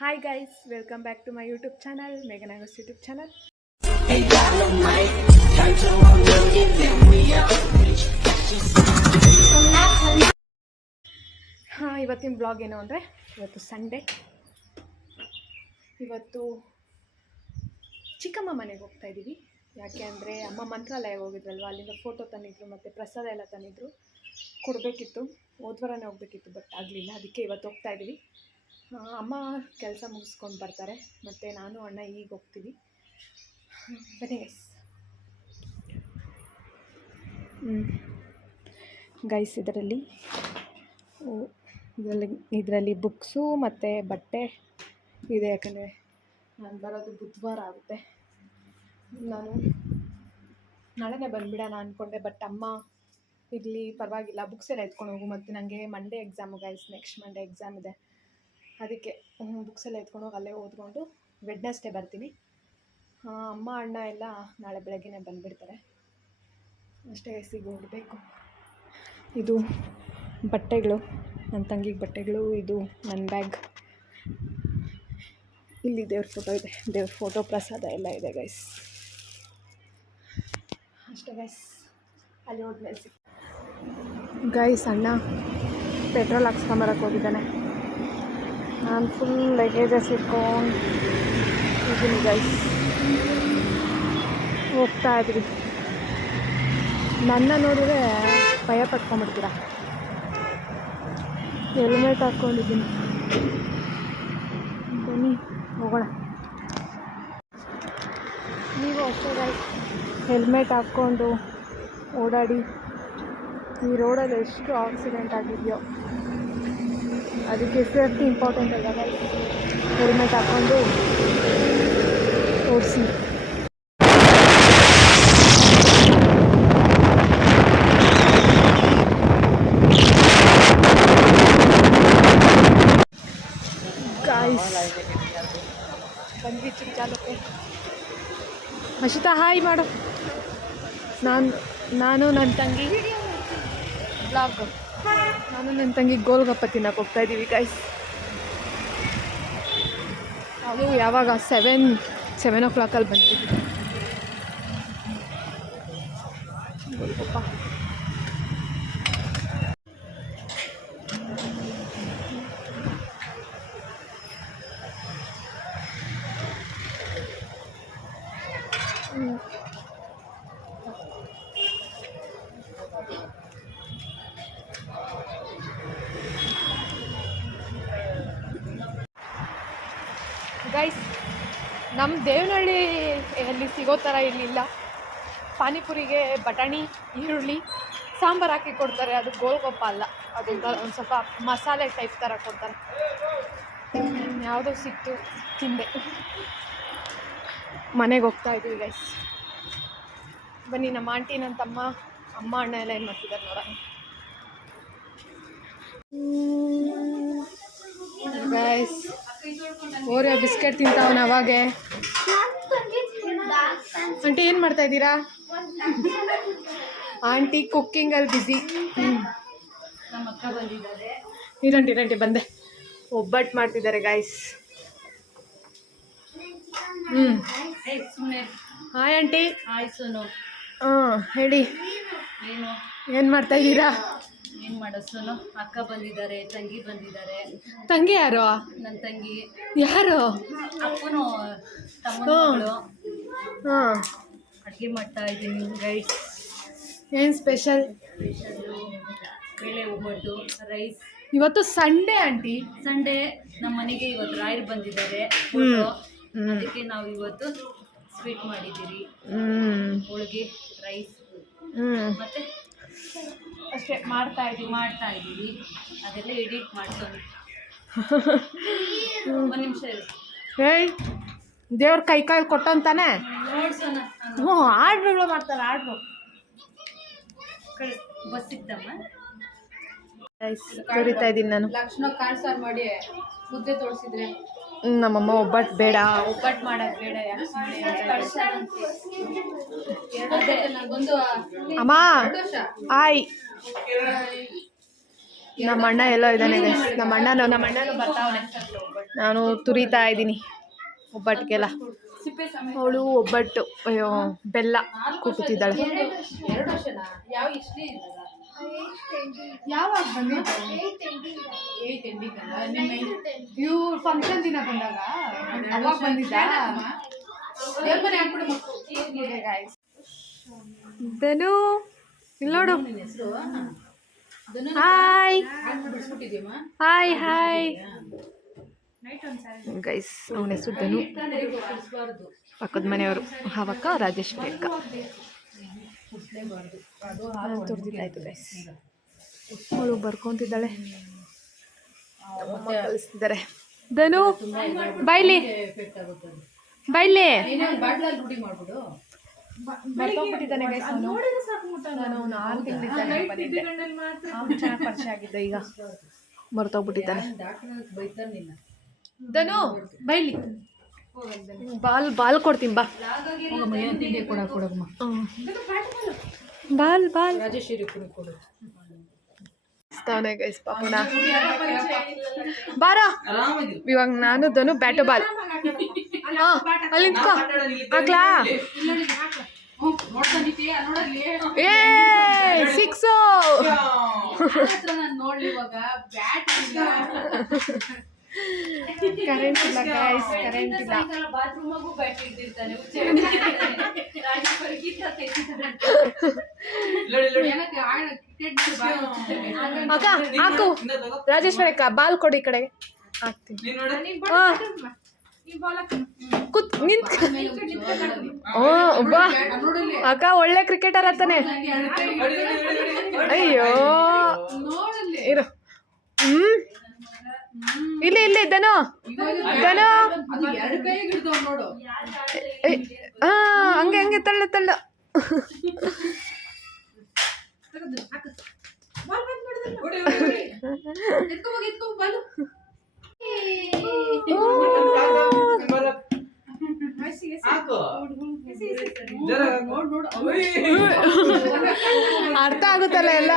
Hi guys, welcome back to my YouTube channel, Megan Agus YouTube channel. ಇವತ್ತಿನ blog ಏನು ಅಂದರೆ ಇವತ್ತು Sunday. ಇವತ್ತು ಚಿಕ್ಕಮ್ಮ ಮನೆಗೆ ಹೋಗ್ತಾ ಇದ್ದೀವಿ. ಯಾಕೆ ಅಂದರೆ ಅಮ್ಮ ಮಂತ್ರಾಲಯ ಹೋಗಿದ್ರಲ್ವ, ಅಲ್ಲಿಂದ ಫೋಟೋ ತಂದಿದ್ರು ಮತ್ತು ಪ್ರಸಾದ ಎಲ್ಲ ತಂದಿದ್ರು, ಕೊಡಬೇಕಿತ್ತು. ಹೋದ್ವಾರನೇ ಹೋಗಬೇಕಿತ್ತು, ಬಟ್ ಆಗಲಿಲ್ಲ. ಅದಕ್ಕೆ ಇವತ್ತು ಹೋಗ್ತಾ ಇದ್ದೀವಿ. ಅಮ್ಮ ಕೆಲಸ ಮುಗಿಸ್ಕೊಂಡು ಬರ್ತಾರೆ, ಮತ್ತು ನಾನು ಅಣ್ಣ ಈಗ ಹೋಗ್ತೀವಿ. ಬನ್ನಿ ಗೈಸ್. ಇದರಲ್ಲಿ ಬುಕ್ಸು ಮತ್ತು ಬಟ್ಟೆ ಇದೆ. ಯಾಕಂದರೆ ನಾನು ಬರೋದು ಬುಧವಾರ ಆಗುತ್ತೆ. ನಾನು ನಾಳೆನೇ ಬಂದುಬಿಡೋಣ ಅಂದ್ಕೊಂಡೆ, ಬಟ್ ಅಮ್ಮ ಇರಲಿ ಪರವಾಗಿಲ್ಲ, ಬುಕ್ಸ್ ಎಲ್ಲ ಎತ್ಕೊಂಡು ಹೋಗು, ಮತ್ತು ನನಗೆ Monday exam guys, next Monday exam ಇದೆ. ಅದಕ್ಕೆ ಬುಕ್ಸ್ ಎಲ್ಲ ಎತ್ಕೊಂಡು ಹೋಗಿ ಅಲ್ಲೇ ಓದ್ಕೊಂಡು ವೆಡ್ನೆಸ್ಡೇ ಬರ್ತೀನಿ. ಅಮ್ಮ ಅಣ್ಣ ಎಲ್ಲ ನಾಳೆ ಬೆಳಗ್ಗೆನೇ ಬಂದುಬಿಡ್ತಾರೆ ಅಷ್ಟೇ. ಹೋಗಬೇಕು. ಇದು ಬಟ್ಟೆಗಳು, ನನ್ನ ತಂಗಿಗೆ ಬಟ್ಟೆಗಳು. ಇದು ನನ್ನ ಬ್ಯಾಗ್. ಇಲ್ಲಿ ದೇವ್ರ ಫೋಟೋ ಇದೆ, ದೇವ್ರ ಫೋಟೋ, ಪ್ರಸಾದ ಎಲ್ಲ ಇದೆ ಗೈಸ್. ಅಷ್ಟೇ ಗೈಸ್. ಅಲ್ಲಿ ಹೋದ್ಮೇಲೆ ಗೈಸ್ ಅಣ್ಣ ಪೆಟ್ರೋಲ್ ಹಾಕ್ಸ್ಕೊಂಬರಕ್ಕೆ ಹೋಗಿದ್ದಾನೆ. ನಾನು ಫುಲ್ ಲಗೇಜಸ್ ಇಟ್ಕೊಂಡು ಇದ್ದೀನಿ ಗೈಸ್. ಹೋಗ್ತಾ ಇದ್ವಿ. ನನ್ನ ನೋಡಿದ್ರೆ ಭಯ ಪಟ್ಕೊಂಡ್ಬಿಡ್ತೀರ. ಹೆಲ್ಮೆಟ್ ಹಾಕ್ಕೊಂಡಿದ್ದೀನಿ. ಬನ್ನಿ ಹೋಗೋಣ. ನೀವು ಅಷ್ಟೇ ಗೈಸ್, ಹೆಲ್ಮೆಟ್ ಹಾಕ್ಕೊಂಡು ಓಡಾಡಿ. ಈ ರೋಡಲ್ಲಿ ಎಷ್ಟು ಆಕ್ಸಿಡೆಂಟ್ ಆಗಿದೆಯೋ, ಅದಕ್ಕೆ ಸೇಫ್ಟಿ ಇಂಪಾರ್ಟೆಂಟ್ ಅಲ್ಲ ಗೈಸ್. ಹೆಲ್ಮೆಟ್ ಹಾಕ್ಕೊಂಡು ಓಡಿಸಿ. ಗಾಯ್ಸ್ ಬಂದ್ವಿ ಚಿಕ್ಕಾಲಕ್ಕೆ. ಹರ್ಷಿತಾ ಹಾಯ್ ಮಾಡು. ನಾನು ನನ್ನ ತಂಗಿ ಬ್ಲಾಗ್, ನಾನು ನನ್ನ ತಂಗಿ ಗೋಲ್ಗಪ್ಪ ತಿನ್ನಕ್ಕೆ ಹೋಗ್ತಾ ಇದ್ದೀವಿ ಗೈಸ್. ಅದು ಯಾವಾಗ 7 o'clock ಬಂದಿದ್ದೀವಿ. ಗೋಲ್ಗಪ್ಪ ಗೈಸ್. ನಮ್ಮ ದೇವನಹಳ್ಳಿಯಲ್ಲಿ ಸಿಗೋ ಥರ ಇರಲಿಲ್ಲ. ಪಾನಿಪುರಿಗೆ ಬಟಾಣಿ, ಈರುಳ್ಳಿ, ಸಾಂಬಾರು ಹಾಕಿ ಕೊಡ್ತಾರೆ. ಅದು ಗೋಲ್ಗಪ್ಪ ಅಲ್ಲ, ಅದು ಒಂದು ಸ್ವಲ್ಪ ಮಸಾಲೆ ಟೈಪ್ ಥರ ಕೊಡ್ತಾರೆ. ಯಾವುದೋ ಸಿಕ್ತು, ತಿಂದೆ. ಮನೆಗೆ ಹೋಗ್ತಾ ಇದ್ದೀವಿ ಗೈಸ್. ಬನ್ನಿ. ನಮ್ಮ ಆಂಟಿ, ನನ್ನ ತಮ್ಮ, ಅಮ್ಮ ಅಣ್ಣ ಎಲ್ಲ ಏನು ಮಾಡ್ತಿದ್ದಾರೆ ನೋಡೋಣ ಗೈಸ್. ಓರಿಯೋ ಬಿಸ್ಕೆಟ್ ತಿಂತಾವನ ಅವಾಗೆ. ಆಂಟಿ ಏನು ಮಾಡ್ತಾ ಇದ್ದೀರಾ? Aunty ಕುಕ್ಕಿಂಗಲ್ಲಿ busy. ಇರಂಟಿ ಬಂದೆ. ಒಬ್ಬಟ್ಟು ಮಾಡ್ತಿದ್ದಾರೆ ಗೈಸ್. Hi aunty. ಹೇಳಿ, ಏನು ಮಾಡ್ತಾ ಇದ್ದೀರಾ? ಏನು ಮಾಡೋಸೋನು, ಅಕ್ಕ ಬಂದಿದ್ದಾರೆ, ತಂಗಿ ಬಂದಿದ್ದಾರೆ. ತಂಗಿ ಯಾರು? ನನ್ನ ತಂಗಿ. ಯಾರು? ಅಪ್ಪನು ತಮ್ಮಗಳು. ಹಾಂ, ಅಡುಗೆ ಮಾಡ್ತಾ ಇದ್ದೀನಿ ಗೈಸ್. ಏನು ಸ್ಪೆಷಲ್? ಬೇಳೆ ಒಬ್ಬಟ್ಟು, ರೈಸ್. ಇವತ್ತು ಸಂಡೇ ಆಂಟಿ. ಸಂಡೇ ನಮ್ಮ ಮನೆಗೆ ಇವತ್ತು ರಾಯರು ಬಂದಿದ್ದಾರೆ. ಅದಕ್ಕೆ ನಾವು ಇವತ್ತು ಸ್ವೀಟ್ ಮಾಡಿದ್ದೀರಿ. ಹೋಳಿಗೆ, ರೈಸ್ ಮತ್ತೆ ಅಷ್ಟೇ ಮಾಡ್ತಾ ಇದ್ದೀವಿ. ಅದೆಲ್ಲ ಎಡಿಟ್ ಮಾಡ್ಕೊಂಡು ಒಂದು ನಿಮಿಷ ಹೇಳಿ. ದೇವ್ರ ಕೈ ಕೊಟ್ಟಂತಾನೆ ನೋಡ್ಸೋಣ. ಆರ್ಡ್ರುಗಳು ಮಾಡ್ತಾರೆ. ಆರ್ಡ್ರು ಬಸ್ ಸಿಕ್ತಮ್ಮ. ಕರಿತಾ ಇದ್ದೀನಿ ನಾನು. ಲಕ್ಷಣ ಕಾಳು ಸಾರು ಮಾಡಿ ಮುದ್ದೆ ತೋರಿಸಿದ್ರೆ ನಮ್ಮಮ್ಮ ಒಬ್ಬಟ್ಟು ಬೇಡ, ಒಬ್ಬಟ್ಟು ಮಾಡೋದು ಬೇಡ, ಅಮ್ಮ ಆಯ್. ನಮ್ಮ ಅಣ್ಣ ಎಲ್ಲೋ ಇದ್ದಾನೆ ಗೈಸ್. ನಮ್ಮ ಅಣ್ಣನೂ ಬರ್ತಾವನೆ. ನಾನು ತುರಿತಾ ಇದ್ದೀನಿ ಒಬ್ಬಟ್ಟಿಗೆಲ್ಲ. ಅವಳು ಒಬ್ಬಟ್ಟು ಅಯ್ಯೋ ಬೆಲ್ಲ ಕುಟ್ಟುತ್ತಿದ್ದಾಳೆ. ಯಾವಾಗ ಇವು ಫಂಕ್ಷನ್ ದಿನ ಬಂದಾಗ ಅವಾಗ ಬಂದಿದ್ದ. ಧನು ಇಲ್ಲಿ ನೋಡು. ಹಾಯ್ ಹಾಯ್ ಹಾಯ್ ಗೈಸ್, ಅವನ ಹೆಸರು ಧನು. ಪಕ್ಕದ ಮನೆಯವರು ಅವಕ್ಕ ರಾಜೇಶ್ವರಿ ಅಕ್ಕ. ತುರ್ದಿದ್ದಾಯ್ತು ಗೈಸ್. ಅವಳು ಬರ್ಕೊಂತಿದ್ದಾಳೆ, ಕಳಿಸ್ತಿದ್ದಾರೆ. ಧನು ಬೈಲಿ ಬೈಲಿ ಮರ್ತೋಗ್ಬಿಟ್ಟಿದ್ದಾನೆ ಗೈಸ್. ನಾನು 6 ತಿಂಗಳಿದ್ದಾನೆ ಬಂದಿದ್ದೆ, ಚೆನ್ನಾಗಿ ಪರಿಚಯ ಆಗಿದ್ದೆ, ಈಗ ಮರ್ತೋಗ್ಬಿಟ್ಟಿದ್ದಾನೆ. ಧನು ಬೈಲಿ ಬಾಲ್ ಕೊಡ್ತೀನಿ ಬಾ. ಬಾಲ್ ತಾವನೆ ಗೈಸ್ ಪಾಪುಣ. ಬಾರ ಇವಾಗ ನಾನು ಧನು ಬ್ಯಾಟು ಬಾಲ್. ಅಲ್ಲಿ ನಿಂತ್ಕೋ ಹಾಕ್ಲಾ. ಏ 6 ಕರೆಂಟ್ ಇಲ್ಲ ಗೈಸ್, ಕರೆಂಟ್ ಇಲ್ಲ. ಅಕ್ಕ ಹಾಕು ರಾಜೇಶ್ವರಿ ಅಕ್ಕ, ಬಾಲ್ ಕೊಡಿ ಈ ಕಡೆಗೆ ಹಾಕ್ತೀನಿ. ಬಾ ಅಕ್ಕ, ಒಳ್ಳೆ ಕ್ರಿಕೆಟರ್ ಅತ್ತಾನೆ. ಅಯ್ಯೋ ಇರು. ಇಲ್ಲಿ ಧನು ಹಂಗೆ ತಳ್ಳು. ಅರ್ಥ ಆಗುತ್ತಲ್ಲ ಎಲ್ಲ.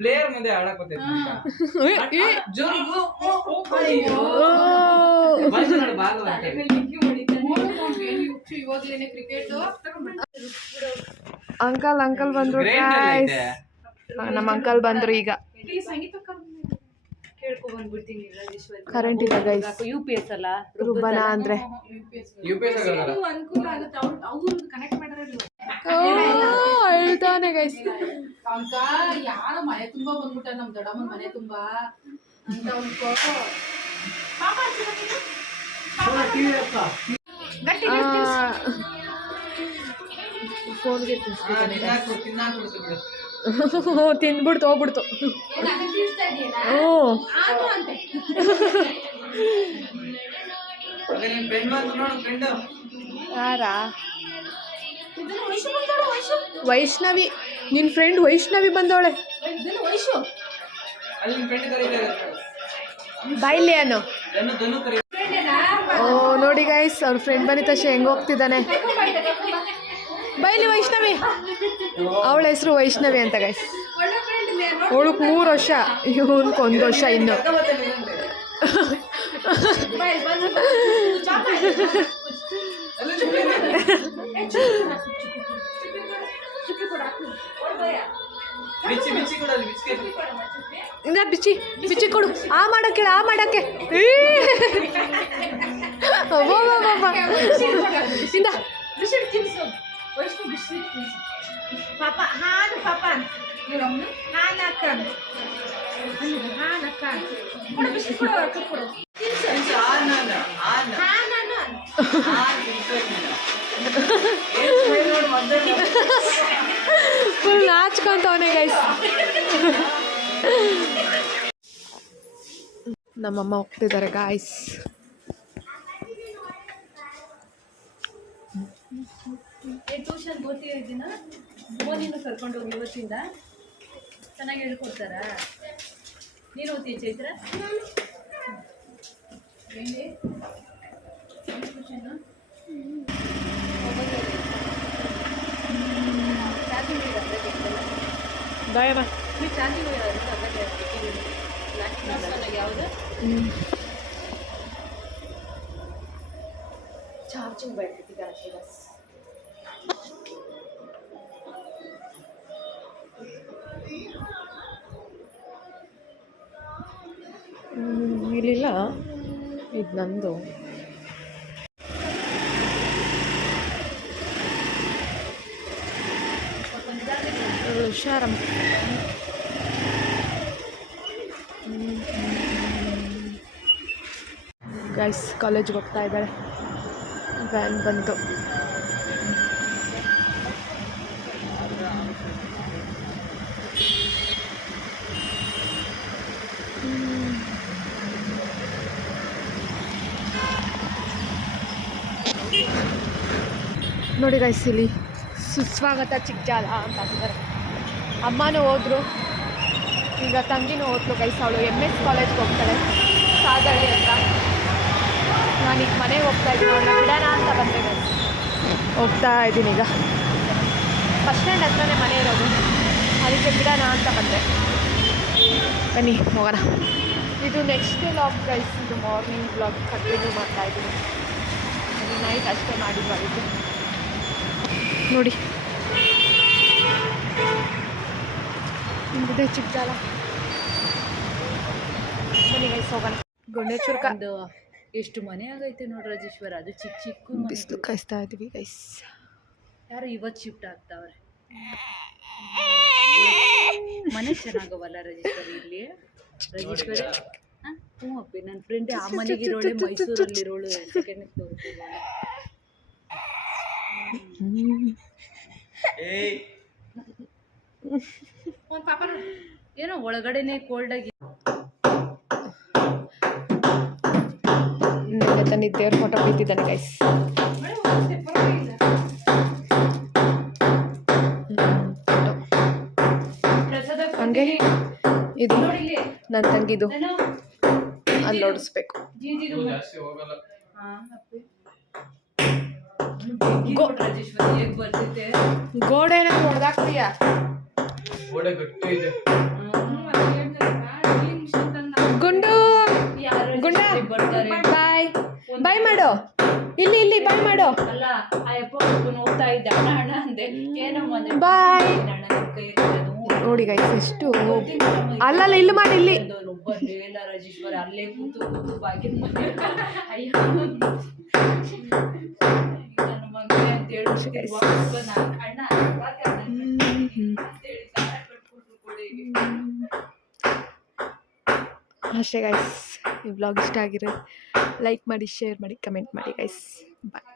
ಪ್ಲೇಯರ್ ಮುಂದೆ ಆಡಕ್ ಅಂಕಲ್ ಬಂದ್ರು. ನಮ್ಮ ಅಂಕಲ್ ಬಂದ್ರು ಈಗ. ಕರೆಂಟ್ ಇಲ್ಲ ಗೈಸ್. UPS ಅಲ್ಲ ರುಬ್ಬನ ಅಂದ್ರೆ ಹೇಳ್ತಾನೆ ಗೈಸ್. ಯಾರ ಮನೆ ತುಂಬಾ ಬಂದ್ಬಿಟ್ಟ, ನಮ್ ದೊಡ್ಡಮ್ಮನ ಮನೆ ತುಂಬಾ ಅಂತ ಫೋನ್ಗೆ ತಿಂದ್ಬಿಡ್ತು ಹೋಗ್ಬಿಡ್ತು. ಯಾರಾ? ವೈಷ್ಣವಿ, ನಿನ್ ಫ್ರೆಂಡ್ ವೈಷ್ಣವಿ ಬಂದವಳೆ. ಬಾಯ್ಲಿ ಅನ್ನು. ಓ ನೋಡಿ ಗೈಸ್, ಅವ್ರ ಫ್ರೆಂಡ್ ಬಂದಿದ ತಕ್ಷಣ ಹೆಂಗ್ ಹೋಗ್ತಿದ್ದಾನೆ. ಬೈಲಿ ವೈಷ್ಣವಿ. ಅವಳ ಹೆಸರು ವೈಷ್ಣವಿ ಅಂತ ಗೈಸ್. ಅವಳಕ್ 3 ವರ್ಷ, ಇವನ್ಕ್ 1 ವರ್ಷ ಇನ್ನು. ಬಿಚ್ಚಿ ಕೊಡು. ಆ ಮಾಡಕ್ಕೆ ಫುಲ್ ನಾಚ್ಕೊಂತವನೆ ಗೈಸ್. ನಮ್ಮಮ್ಮ ಹೋಗ್ತಿದ್ದಾರೆ ಗಾಯ್ಸ್. ಟ್ಯೂಷನ್ ಓದ್ತಿದ್ದೀನ, ಓದಿನ ಕರ್ಕೊಂಡು ಹೋಗಿ ಇವತ್ತಿಂದ ಚೆನ್ನಾಗಿ ಹೇಳ್ಕೊಡ್ತಾರಾ? ನೀನು ಓದ್ತೀಯ ಚೈತ್ರ? ಟ್ಯೂಷನ್ನು ಬಾಯ್ ಅಮ್ಮ. ಚಾರ್ಜಿಂಗ್ ಯಾವುದು ಚಾರ್ಜಿಂಗ್ ವೈರ್ ಇಟ್ಟಿದ್ದಾರೆ ಬಸ್. ಇಲ್ಲಿಲ್ಲ, ಇದು ನಂದು. ಹುಷಾರಮ್ಮ. ಗೈಸ್ ಕಾಲೇಜ್ಗೆ ಹೋಗ್ತಾ ಇದ್ದಾಳೆ. ವ್ಯಾನ್ ಬಂತು. ನೋಡಿ ಗೈಸ್, ಇಲ್ಲಿ ಸುಸ್ವಾಗತ ಚಿಕ್ಕಜಾಲ ಅಂತ ಹಾಕಿದ್ದಾರೆ. ಅಮ್ಮನೂ ಹೋದ್ರು, ಈಗ ತಂಗಿನೂ ಹೋದ್ಲು ಗೈಸ್. ಅವಳು MS ಕಾಲೇಜ್ಗೆ ಹೋಗ್ತಾಳೆ, ಸಾದಳ್ಳಿ ಹತ್ರ. ನಾನೀಗ ಮನೆಗೆ ಹೋಗ್ತಾ ಇದ್ದೀನಿ, ಅವಳನ್ನ ಬಿಡೋಣ ಅಂತ ಬಂದೆ ಗೈಸ್. ಹೋಗ್ತಾ ಇದ್ದೀನಿ ಈಗ. ಬಸ್ ಸ್ಟ್ಯಾಂಡ್ ಹತ್ರನೇ ಮನೆ ಇರೋದು, ಅದಕ್ಕೆ ಬಿಡೋಣ ಅಂತ ಬಂದೆ. ಬನ್ನಿ ಹೋಗೋಣ. ಇದು ನೆಕ್ಸ್ಟ್ ವ್ಲಾಗ್ ಗೈಸ್. ಇದು ಮಾರ್ನಿಂಗ್ ವ್ಲಾಗ್ ಕಂಟಿನ್ಯೂ ಮಾಡ್ತಾ ಇದ್ದೀನಿ. ನೈಟ್ ಅಷ್ಟೇ ಮಾಡಿದ್ದು ನೋಡಿ. ಇದೆ ಚಿಕ್ಕಜಾಲ. ಬನ್ನಿ ಗೈಸ್ ಹೋಗೋಣ. ಗೊಂಡೆಚೂರ್ಕ ಒಂದು ಎಷ್ಟು ಮನೆ ಆಗೈತೆ ನೋಡಿ ರಾಜೇಶ್ವರ. ಅದು ಚಿಕ್ಕ ಚಿಕ್ಕ ಬಿಸಿಲು ಕಾಯಿಸ್ತಾ ಇದ್ದೀವಿ ಗೈಸ್. ಯಾರು ಇವತ್ತು ಶಿಫ್ಟ್ ಆಗ್ತಾವ್ರೆ. ಮನೆ ಚೆನ್ನಾಗವಲ್ಲ ರಾಜೇಶ್ವರಿ ಇಲ್ಲಿ. ರಾಜೇಶ್ವರಿ ಹ್ಞೂ ಅಪ್ಪಿ, ನನ್ನ ಫ್ರೆಂಡ್ ಆ ಮನೆಗಿರೋಳೆ, ಮೈಸೂರಲ್ಲಿರೋಳು, ಸೆಕೆಂಡ್ ಫ್ಲೋರ್. ಏನೋ ಒಳಗಡೆನೆ ಕೋಲ್ಡ್ ಆಗಿ. ನಿನ್ನೆ ತಂದಿದ್ದ ದೇವ್ರ ಫೋಟೋ ಬಿಟ್ಟಿದ್ದಾನೆ ಗೈಸ್. ಹಂಗೆ ಇದು ನನ್ನ ತಂಗಿದು ಅಲ್ಲಿ ಓಡಿಸ್ಬೇಕು. ಜಾಸ್ತಿ ಹೋಗಲ್ಲ. ರಾಜೇಶ್ವರಿ ಹೇಗ್ ಬರ್ತೈತೆ. ಗೋಡೆನ ಹೊಡೆದಾಕ್ತೀಯ. ಗೋಡೆ ಗಟ್ಟಿ ಇದೆ. ಗುಂಡು ಗುಂಡ ಬಾಯ್ ಬಾಯ್ ಮಾಡು. ಇಲ್ಲಿ ಬಾಯ್ ಮಾಡು. ಅಲ್ಲ ಆ ಯಪ್ಪ ಹೋಗ್ತಾ ಇದ್ದ. ಅಣ್ಣ ಅಣ್ಣ ಅಂದೆ. ಏನಮ್ಮ ಅಂದ್ರೆ ಬಾಯ್. ಅಣ್ಣ ನಿನ್ ಕೈ ಹಿಡ್ದು. ನೋಡಿ ಗೈಸ್ ಎಷ್ಟು. ಅಲ್ಲಲ್ಲ ಇಲ್ಲಿ ಮಾಡಿ. ಇಲ್ಲಿ ಎಲ್ಲ ರಾಜೇಶ್ವರಿ ಅಲ್ಲೇ ಕೂತು ಬಾಗಿನ ಮನೆ. ಅಯ್ಯೋ ನನ್ನ ಮಗನೇ ಅಂತ ಹೇಳಿ ಅಣ್ಣ ಅಷ್ಟೇ ಗೈಸ್. ಈ ವ್ಲಾಗ್ ಇಷ್ಟ ಆಗಿರೋದು ಲೈಕ್ ಮಾಡಿ, ಶೇರ್ ಮಾಡಿ, ಕಮೆಂಟ್ ಮಾಡಿ ಗೈಸ್. ಬಾಯ್.